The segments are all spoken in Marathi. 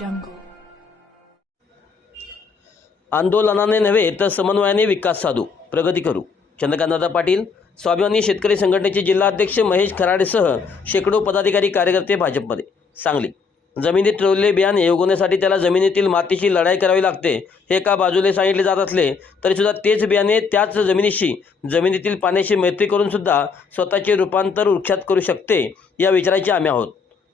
jungle. आंदोलनाने नव्हे तर समन्वयाने विकास साधू, प्रगती करू. चंद्रकांतदादा पाटील, स्वाभिमानी शेतकरी संघटनेचे जिल्हाध्यक्ष महेश खराडेसह शेकडो पदाधिकारी कार्यकर्ते भाजपमध्ये. सांगली, जमिनीत ठेवलेले बियाणे उगवण्यासाठी त्याला जमिनीतील मातीशी लढाई करावी लागते. हे एका बाजूला सांगितले जात असले तरीसुद्धा तेच बियाणे त्याच जमिनीशी, जमिनीतील पाण्याशी मैत्री करून सुद्धा स्वतःचे रूपांतर वृक्षात करू शकते, या विचाराचे आम्ही आहोत.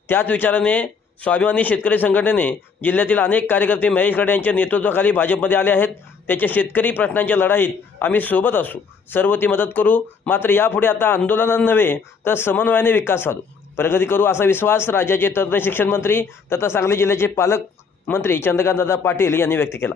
त्याच विचाराने स्वाभिमानी शेतकरी संघटनेने जिल्ह्यातील अनेक कार्यकर्ते महेश खराडे यांच्या नेतृत्वाखाली भाजपमध्ये आले आहेत. त्याच्या शेतकरी प्रश्नांच्या लढाईत आम्ही सोबत असू, सर्व ती मदत करू. मात्र यापुढे आता आंदोलनाने नव्हे तर समन्वयाने विकास साधू, प्रगती करू, असा विश्वास राज्याचे तज्ज्ञ शिक्षण मंत्री तथा सांगली जिल्ह्याचे पालकमंत्री चंद्रकांतदादा पाटील यांनी व्यक्त केला.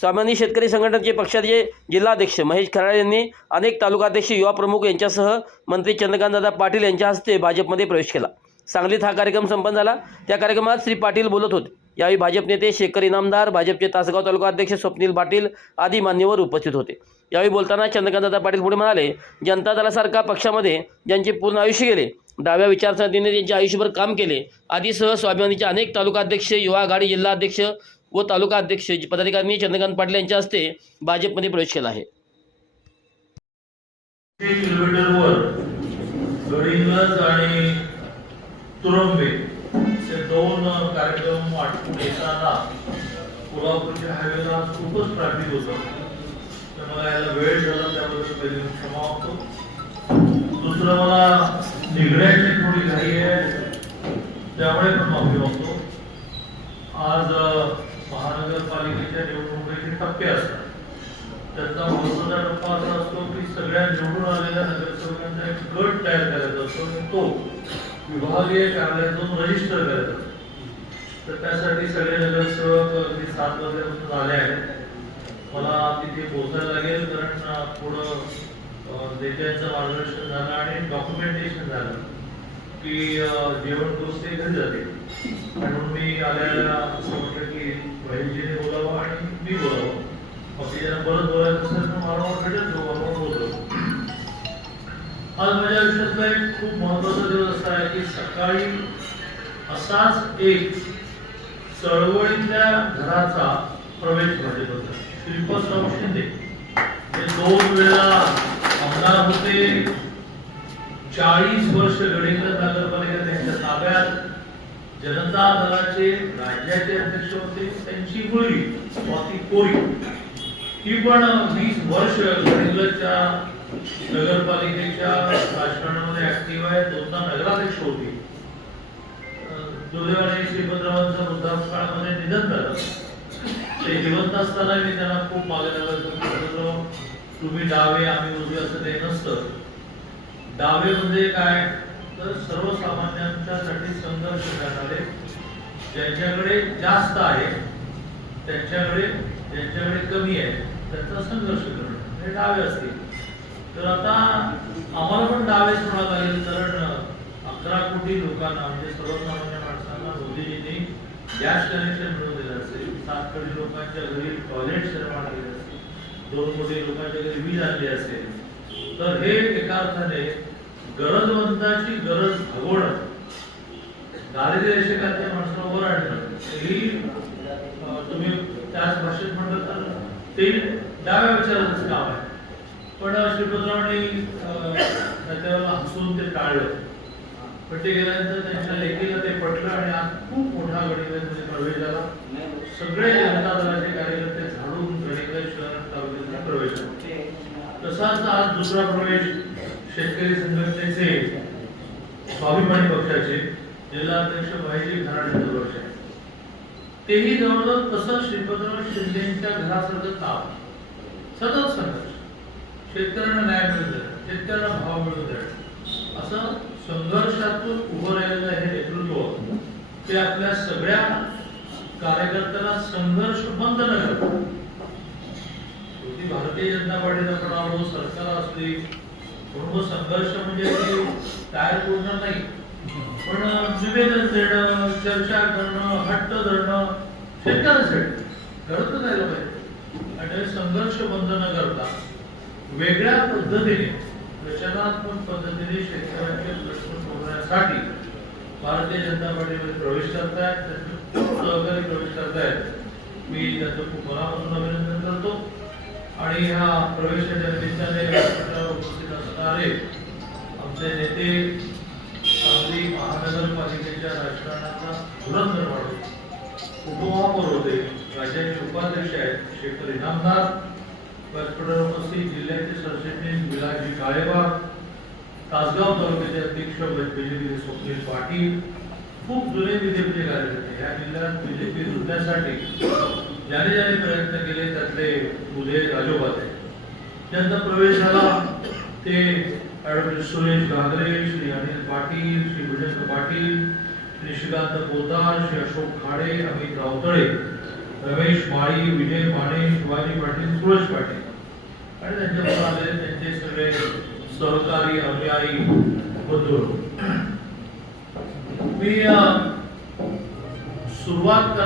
स्वाभिमानी शेतकरी संघटनेचे पक्षाचे जिल्हाध्यक्ष महेश खराडे यांनी अनेक तालुकाध्यक्ष, युवा प्रमुख यांच्यासह मंत्री चंद्रकांतदादा पाटील यांच्या हस्ते भाजपमध्ये प्रवेश केला. सांगलीत हा कार्यक्रम संपन्न झाला. त्या कार्यक्रमात श्री पाटील बोलत होते. यावेळी भाजप नेते शेखर इनामदार, भाजपचे तासगाव तालुका अध्यक्ष स्वप्नील पाटील आदी मान्यवर उपस्थित होते. यावेळी बोलताना चंद्रकांतदादा पाटील पुढे म्हणाले, जनता दलासारख्या पक्षामध्ये ज्यांचे पूर्ण आयुष्य गेले, डाव्या विचारसरणीने त्यांचे आयुष्यभर काम केले आदीसह स्वाभिमानीचे अनेक तालुकाध्यक्ष, युवा आघाडी जिल्हाध्यक्ष व तालुका अध्यक्ष पदाधिकाऱ्यांनी चंद्रकांत पाटील यांच्या हस्ते भाजपमध्ये प्रवेश केला आहे. तुरंबे हे दोन कार्यक्रम आटपून येताना कोल्हापूरच्या हायवेला खूपच ट्रॅफिक होतं. तर मला यायला वेळ झाला, त्याबद्दल पहिले मी क्षमा मागतो. दुसरं, मला निघण्याची थोडी घाई आहे, त्यामुळे पण माफी मागतो. आज महानगरपालिकेच्या निवडणुकीचे टप्पे असतात. त्याचा महत्त्वाचा टप्पा असा असतो की सगळ्या निवडून आलेल्या नगरसेवकांचा एक गट तयार करायचा असतो आणि तो विभागीय कार्यालयातून रजिस्टर करायचं. तर त्यासाठी सगळे नगरसेवक अगदी 7 वाजल्यापासून आले आहेत. मला तिथे पोहोचायला लागेल, कारण पुढं नेत्यांचं मार्गदर्शन झालं आणि डॉक्युमेंटेशन झालं की जेवण करून ते घरी जाते. म्हणून मी आल्याला असं म्हटलं की बहिणीजीने बोलावं आणि मी बोलावं. मग ज्यांना परत बोलायचं असेल तर मला भेटत जाऊ, आपण बोलतो. आज माझ्या आयुष्यातला एक खूप महत्वाचा दिवस असा आहे की सकाळी असाच एक चळवळीतल्या घराचा प्रवेश झालेला होता. श्रीपादराव शिंदे हे 2 वेळा आमदार होते. 40 वर्ष गडिंग्लज नगरपालिका त्यांच्या ताब्यात. जनता दलाचे राज्याचे अध्यक्ष होते. त्यांची मुलगी स्वाती कोळी ही पण 20 वर्ष गडिंग्लजच्या नगरपालिकेच्या राजकारणामध्ये ऍक्टिव्ह आहे. 2दा नगराध्यक्ष होती. दुर्दैवाने श्रीपतरावांचं वृद्धापकाळामध्ये निधन झालं. ते जिवंत असताना मी त्यांना खूप मागे लागलो, तुम्ही डावे आम्ही उजवे असं ते नसतं. डावे म्हणजे काय तर सर्वसामान्यांच्यासाठी संघर्ष करणारे, ज्यांच्याकडे जास्त आहे ज्यांच्याकडे कमी आहे त्यांचा संघर्ष करणं हे डावे असतील. तर आता आम्हाला पण डावेच म्हणावं लागेल, कारण 11 कोटी लोकांना म्हणजे सर्वसामान्य माणसांना मोदीजींनी गॅस कनेक्शन मिळवून दिलं असेल, 7 कोटी लोकांच्या घरी टॉयलेट निर्माण केले असेल, 2 कोटी लोकांच्या घरी वीज आणली असेल. तर हे एका अर्थाने गरजवंताची गरज भागवणं, दारिद्र्य रेषेखालच्या माणसाला वर आणणं, ही तुम्ही त्याच भाषेत म्हटलं तर ते डाव्या विचाराचं काम आहे. पण श्रीपतरावांनी त्याला हसून ते टाळलं. पण ते गेल्यानंतर त्यांच्या लेखीला ते पटलं आणि आज खूप मोठा गडिंग्लजमध्ये प्रवेश झाला. सगळे जनता दलाचे कार्यकर्ते झाडून गडिंग्लज शहरात तालुक्यात प्रवेश झाला. तसाच आज दुसरा प्रवेश शेतकरी संघटनेचे स्वाभिमानी पक्षाचे जिल्हाध्यक्ष महेश खराडेंचा प्रवेश आहे. तेही जवळजवळ तसं श्रीपतराव शिंदेच्या घरासारखं काम, सतत संघर्ष, शेतकऱ्यांना न्याय मिळू द्या, शेतकऱ्यांना भाव मिळू द्या, असं संघर्षातून उभं राहिलेलं हे नेतृत्व ते आपल्या सगळ्या कार्यकर्त्यांना संघर्ष बंद न करता, भारतीय जनता पार्टीचा पण सरकार असली म्हणून संघर्ष म्हणजे तयार पूर्ण नाही, पण निवेदन देणं, चर्चा करणं, हट्ट धरणं शेतकऱ्यांसाठी घडत जायला पाहिजे. आणि संघर्ष बंद न करता वेगळ्या पद्धतीने, रचनात्मक पद्धतीने शेतकऱ्यांचे प्रश्न सोडवण्यासाठी भारतीय जनता पार्टीमध्ये प्रवेश करतायत. सहकारी प्रवेश करतायत मी त्यांचं खूप मनापासून अभिनंदन करतो. आणि ह्या प्रवेशाच्या निमित्ताने व्यासपीठावर उपस्थित असणारे आमचे नेते, सांगली महानगरपालिकेच्या राजकारणाचा धुरंधर माणूस, उपमहापौर होते, राज्याचे उपाध्यक्ष आहेत शेखर इनामदार, व्यासपीठावर उपस्थित जिल्ह्याचे सरचिटणीस विलासजी काळेबाग, तासगाव तालुक्याचे अध्यक्ष बीजेपी स्वप्नील पाटील, खूप जुने बीजेपीचे कार्यकर्ते या जिल्ह्यात बीजेपी रुजण्यासाठी ज्याने ज्याने प्रयत्न केले त्यातले उदय राजोबाते त्यांचा प्रवेश झाला. ते ॲडव्होकेट सुरेश घागरे, श्री अनिल पाटील, श्री भुजंग पाटील, श्री श्रीकांत पोद्दार, श्री अशोक खाडे, अमित रावतळे, रमेश माळी, विजय माने, शिवाजी पाटील, सुरेश पाटील आणि त्यांच्याबरोबर आलेले त्यांचे सगळे सहकारी, अनुयायी बंधू. मी सुरुवात